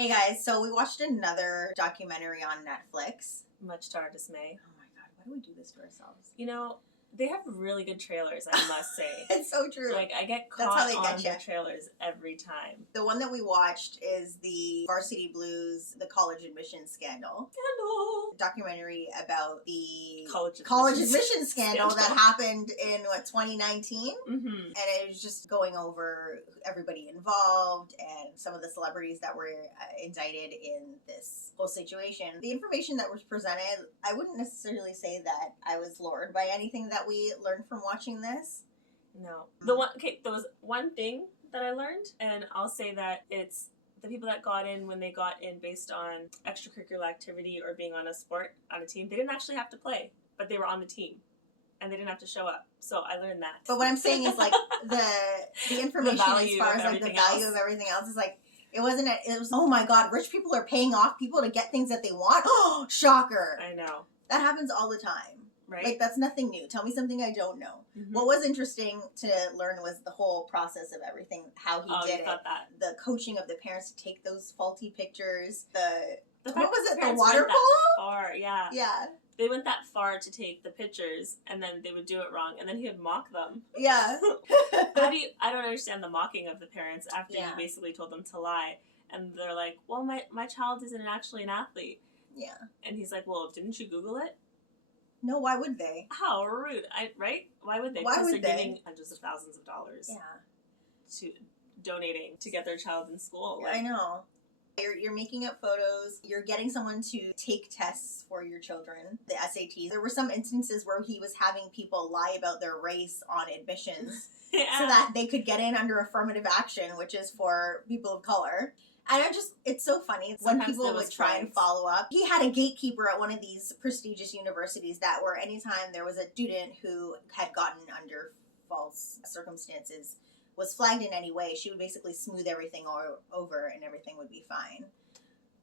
Hey guys, so we watched another documentary on Netflix. Much to our dismay. Oh my god, why do we do this to ourselves? You know, they have really good trailers, I must say. It's so true. Like, I get That's how caught they get on ya. the trailers every time. The one that we watched is the Varsity Blues, the college admissions scandal. Scandal! Documentary about the College admissions scandal that happened in, 2019? Mm-hmm. And it was just going over everybody involved and some of the celebrities that were indicted in this whole situation. The information that was presented, I wouldn't necessarily say that I was lured by anything that we learned from watching this. No. There was one thing that I learned, and I'll say that it's the people that got in when they got in based on extracurricular activity or being on a team, they didn't actually have to play, but they were on the team. And they didn't have to show up. So I learned that. But what I'm saying is, like, the information as far as, like, the value of everything else is, like, it was, oh my god, rich people are paying off people to get things that they want? Oh, shocker. I know. That happens all the time. Right? Like, that's nothing new. Tell me something I don't know. Mm-hmm. What was interesting to learn was the whole process of everything, how he did it. That. The coaching of the parents to take those faulty pictures. What was it? The parents water went polo? Far, yeah. Yeah. They went that far to take the pictures, and then they would do it wrong, and then he would mock them. Yeah. I don't understand the mocking of the parents after you basically told them to lie. And they're like, well, my child isn't actually an athlete. Yeah. And he's like, well, didn't you Google it? No, why would they? How rude. Right? Why would they? Why would they're they? giving hundreds of thousands of dollars to donating to get their child in school. I know. You're making up photos. You're getting someone to take tests for your children, the SATs. There were some instances where he was having people lie about their race on admissions so that they could get in under affirmative action, which is for people of color. And it's so funny when people would try and follow up. He had a gatekeeper at one of these prestigious universities that where anytime there was a student who had gotten under false circumstances, was flagged in any way, she would basically smooth everything over and everything would be fine.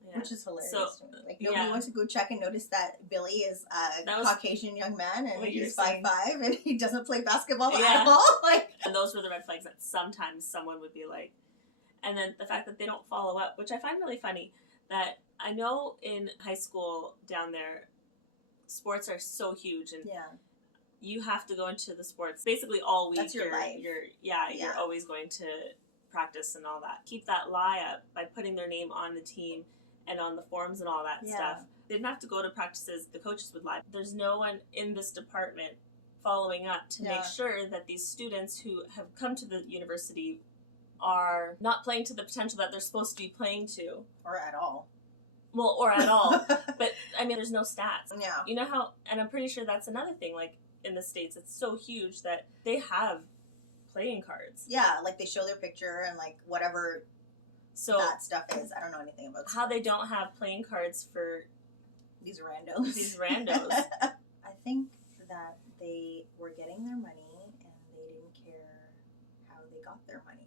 Yeah. Which is hilarious to me. Like, nobody wants to go check and notice that Billy is a Caucasian young man and he's 5'5" and he doesn't play basketball at all. Like, and those were the red flags that sometimes someone would be like. And then the fact that they don't follow up, which I find really funny, that I know in high school down there, sports are so huge and you have to go into the sports basically all week. That's your life. You're always going to practice and all that. Keep that lie up by putting their name on the team and on the forms and all that stuff. They didn't have to go to practices. The coaches would lie. There's no one in this department following up to make sure that these students who have come to the university are not playing to the potential that they're supposed to be playing to. Or at all. Well, or at all. But, I mean, there's no stats. Yeah. You know how, and I'm pretty sure that's another thing, like, in the States, it's so huge that they have playing cards. Yeah, like, they show their picture and, like, whatever that stuff is. I don't know anything about how they don't have playing cards for these randos. I think that they were getting their money and they didn't care how they got their money.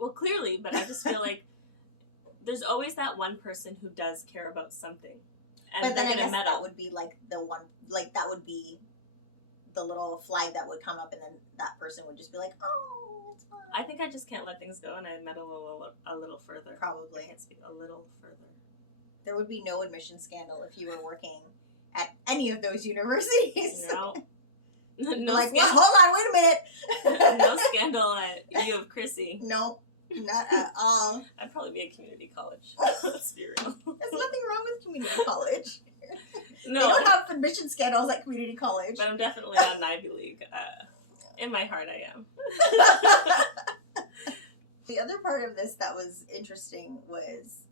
Well, clearly, but I just feel like there's always that one person who does care about something. And but then I guess that would be like the one, like that would be the little flag that would come up and then that person would just be like, oh, it's fine. I think I just can't let things go and I meddle a little further. Probably. I can't speak a little further. There would be no admission scandal if you were working at any of those universities. No. No like, well, hold on, wait a minute. No scandal at U of Chrissy. No, not at all. I'd probably be at community college. Let's be real. There's nothing wrong with community college. No. They don't have admission scandals at community college. But I'm definitely not an Ivy League. In my heart, I am. The other part of this that was interesting was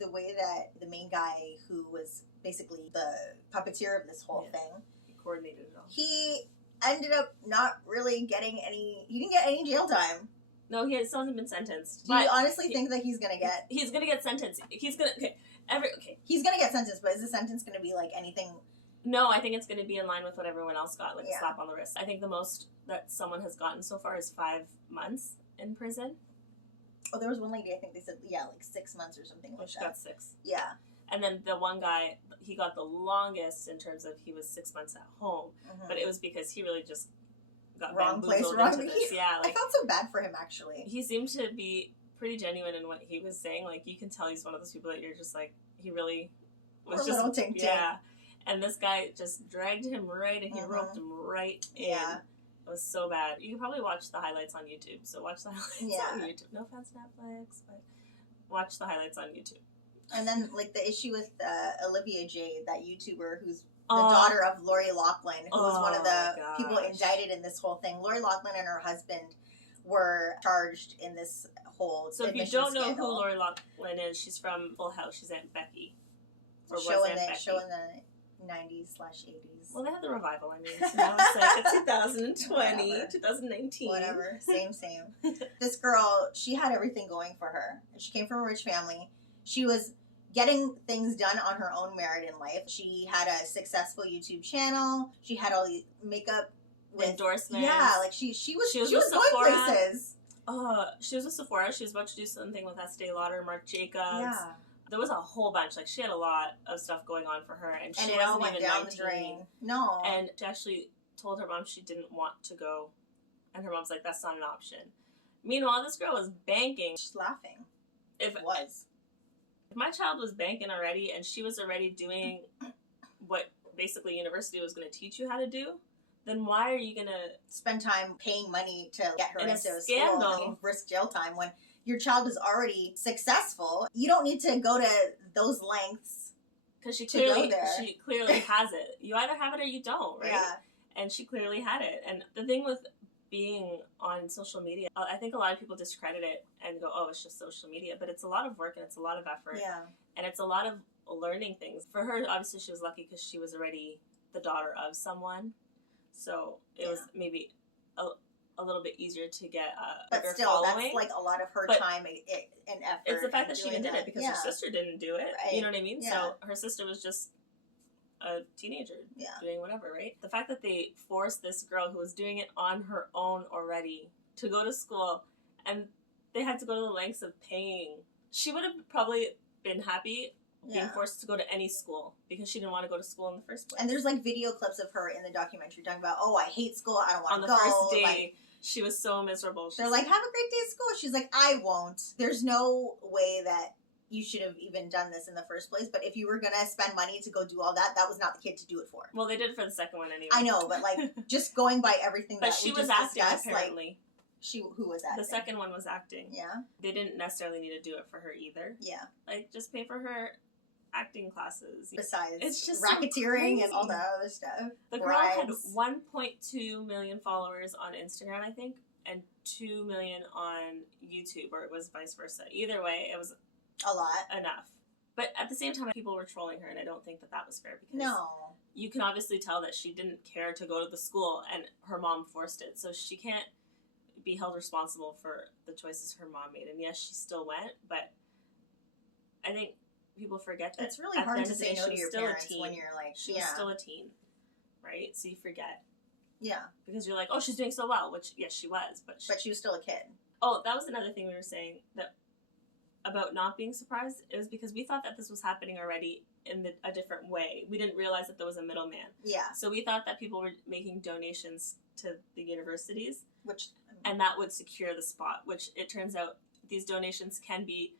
the way that the main guy who was basically the puppeteer of this whole thing. He coordinated it all. He ended up not really getting he didn't get any jail time. No, he still hasn't been sentenced. Do you honestly think that he's gonna get? He's gonna get sentenced. He's gonna He's gonna get sentenced, but is the sentence gonna be like anything? No, I think it's gonna be in line with what everyone else got, like a slap on the wrist. I think the most that someone has gotten so far is 5 months in prison. Oh, there was one lady, I think they said, like 6 months or something like that. She got 6. Yeah. And then the one guy, he got the longest in terms of he was 6 months at home, but it was because he really just got wrong place, wrong into this. Yeah, I felt so bad for him actually. He seemed to be pretty genuine in what he was saying. Like, you can tell he's one of those people that you're just like, he really was Poor just little Tink Tink. yeah. And this guy just dragged him right, and he roped him right in. Yeah. It was so bad. You can probably watch the highlights on YouTube. So watch the highlights on YouTube. No offense, Netflix, but watch the highlights on YouTube. And then, like, the issue with Olivia Jade, that YouTuber who's the daughter of Lori Loughlin, who was one of the people indicted in this whole thing. Lori Loughlin and her husband were charged in this whole So if you don't know who Lori Loughlin is, she's from Full House. She's Aunt Becky. Or show in the 90s/80s. Well, they had the revival, I mean. So now it's like 2020, Whatever. 2019. Whatever. Same. This girl, she had everything going for her. She came from a rich family. She was getting things done on her own merit in life. She had a successful YouTube channel. She had all these makeup with endorsements. Yeah, like she was Sephora. Going places. She was with Sephora. She was about to do something with Estee Lauder, Marc Jacobs. Yeah. There was a whole bunch. Like, she had a lot of stuff going on for her, and she it wasn't all went even down 19. the drain. No. And she actually told her mom she didn't want to go, and her mom's like, "That's not an option." Meanwhile, this girl was banking. She's laughing. If my child was banking already, and she was already doing what basically university was going to teach you how to do, then why are you going to spend time paying money to get her into a scandal school and risk jail time when your child is already successful? You don't need to go to those lengths. Because she clearly has it. You either have it or you don't, right? Yeah. And she clearly had it. And the thing with being on social media, I think a lot of people discredit it and go, oh, it's just social media. But it's a lot of work and it's a lot of effort. Yeah. And it's a lot of learning things. For her, obviously, she was lucky because she was already the daughter of someone. So it was maybe a little bit easier to get a but still, following. That's like a lot of her time and effort. It's the fact that she even did it because her sister didn't do it. Right. You know what I mean? Yeah. So her sister was just a teenager doing whatever, right? The fact that they forced this girl who was doing it on her own already to go to school, and they had to go to the lengths of paying. She would have probably been happy being forced to go to any school because she didn't want to go to school in the first place. And there's like video clips of her in the documentary talking about, oh, I hate school, I don't want to go. On the first day, she was so miserable. They're like, have a great day at school. She's like, I won't. There's no way that you should have even done this in the first place. But if you were going to spend money to go do all that, that was not the kid to do it for. Well, they did it for the second one anyway. I know, but like, just going by everything that we just discussed. But she was acting, apparently. Who was acting? The second one was acting. Yeah. They didn't necessarily need to do it for her either. Yeah. Like, just pay for her acting classes. Besides, it's just racketeering and all the other stuff. The girl had 1.2 million followers on Instagram, I think, and 2 million on YouTube, or it was vice versa. Either way, it was a lot. Enough. But at the same time, people were trolling her, and I don't think that was fair because you can obviously tell that she didn't care to go to the school, and her mom forced it. So she can't be held responsible for the choices her mom made. And yes, she still went, but I think people forget that it's really hard to say no to your parents when you're like, she was still a teen, right? So you forget. Yeah. Because you're like, oh, she's doing so well, which, yes, she was. But she was still a kid. Oh, that was another thing we were saying about not being surprised. It was because we thought that this was happening already in a different way. We didn't realize that there was a middleman. Yeah. So we thought that people were making donations to the universities. And that would secure the spot, which it turns out these donations can be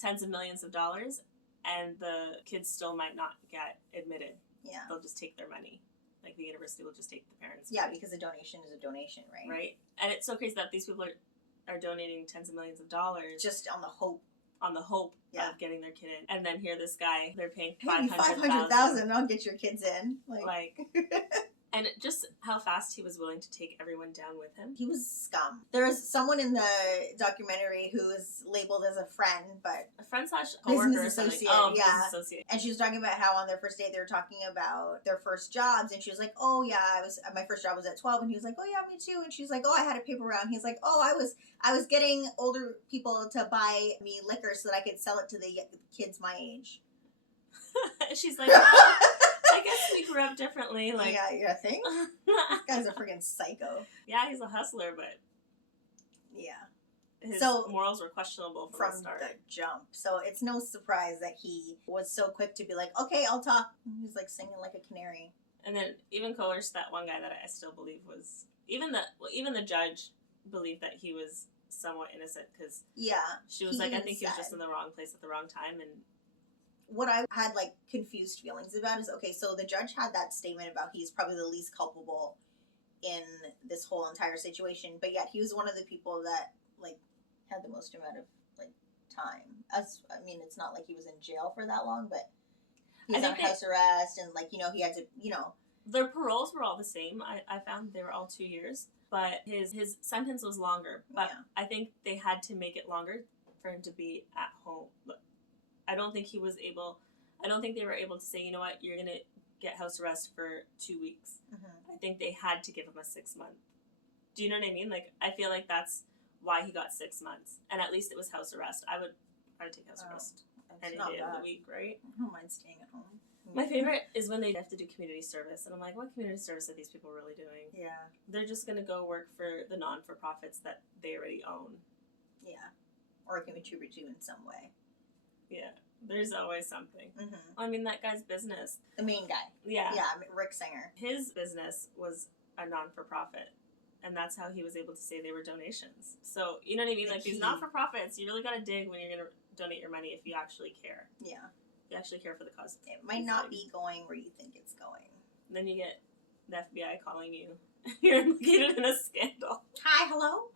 tens of millions of dollars, and the kids still might not get admitted. Yeah. They'll just take their money. Like, the university will just take the parents' money. money. Because a donation is a donation, right? Right. And it's so crazy that these people are donating tens of millions of dollars. Just on the hope. Of getting their kid in. And then here this guy, they're paying $500,000, I'll get your kids in. Like and just how fast he was willing to take everyone down with him. He was scum. There was someone in the documentary who was labeled as a friend, but a friend / coworker, business associate. Business associate. And she was talking about how on their first date they were talking about their first jobs, and she was like, "Oh yeah, my first job was at 12," and he was like, "Oh yeah, me too." And she's like, "Oh, I had a paper route." And he's like, "Oh, I was getting older people to buy me liquor so that I could sell it to the kids my age." She's like, "Oh, I guess we grew up differently." Like, yeah, you think? This guy's a freaking psycho. Yeah, he's a hustler, but his morals were questionable from the start. The jump. So it's no surprise that he was so quick to be like, "Okay, I'll talk." He's like singing like a canary. And then even coerced that one guy that I still believe was even the judge believed that he was somewhat innocent because she was he like, I even think he was said- just in the wrong place at the wrong time. And What I had like confused feelings about is, okay, so the judge had that statement about he's probably the least culpable in this whole entire situation, but yet he was one of the people that like had the most amount of like time. I mean, it's not like he was in jail for that long, but he was on house arrest, and like, you know, he had to, you know, their paroles were all the same. I found they were all 2 years, but his sentence was longer. But I think they had to make it longer for him to be at home. I don't think they were able to say, you know what, you're gonna get house arrest for 2 weeks. I think they had to give him a 6 month. Do you know what I mean? Like, I feel like that's why he got 6 months, and at least it was house arrest. I would take house arrest any day of the week, right? I don't mind staying at home. My favorite is when they have to do community service, and I'm like, what community service are these people really doing? Yeah. They're just gonna go work for the non-for-profits that they already own. Yeah. Or contribute to in some way. Yeah. There's always something. I mean, that guy's business. The main guy. Yeah. Yeah, Rick Singer. His business was a non-for-profit, and that's how he was able to say they were donations. So, you know what I mean? Like, these not-for-profits, you really gotta dig when you're gonna donate your money if you actually care. Yeah. You actually care for the cause. It might not be going where you think it's going. Then you get the FBI calling you. You're implicated in a scandal. Hi, hello?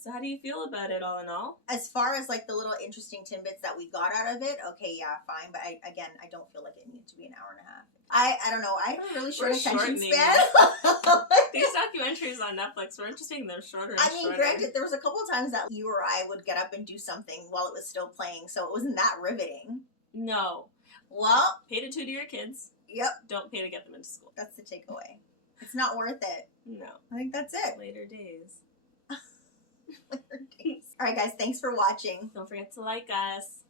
So how do you feel about it all in all? As far as like the little interesting tidbits that we got out of it, okay, yeah, fine. But I don't feel like it needed to be an hour and a half. I don't know. I have a really short attention span. These documentaries on Netflix, we're just making them shorter and I mean, shorter. granted, there was a couple times that you or I would get up and do something while it was still playing, so it wasn't that riveting. No. Well, pay to tutor your kids. Yep. Don't pay to get them into school. That's the takeaway. It's not worth it. No. I think that's it. Later days. Later days. All right, guys. Thanks for watching. Don't forget to like us.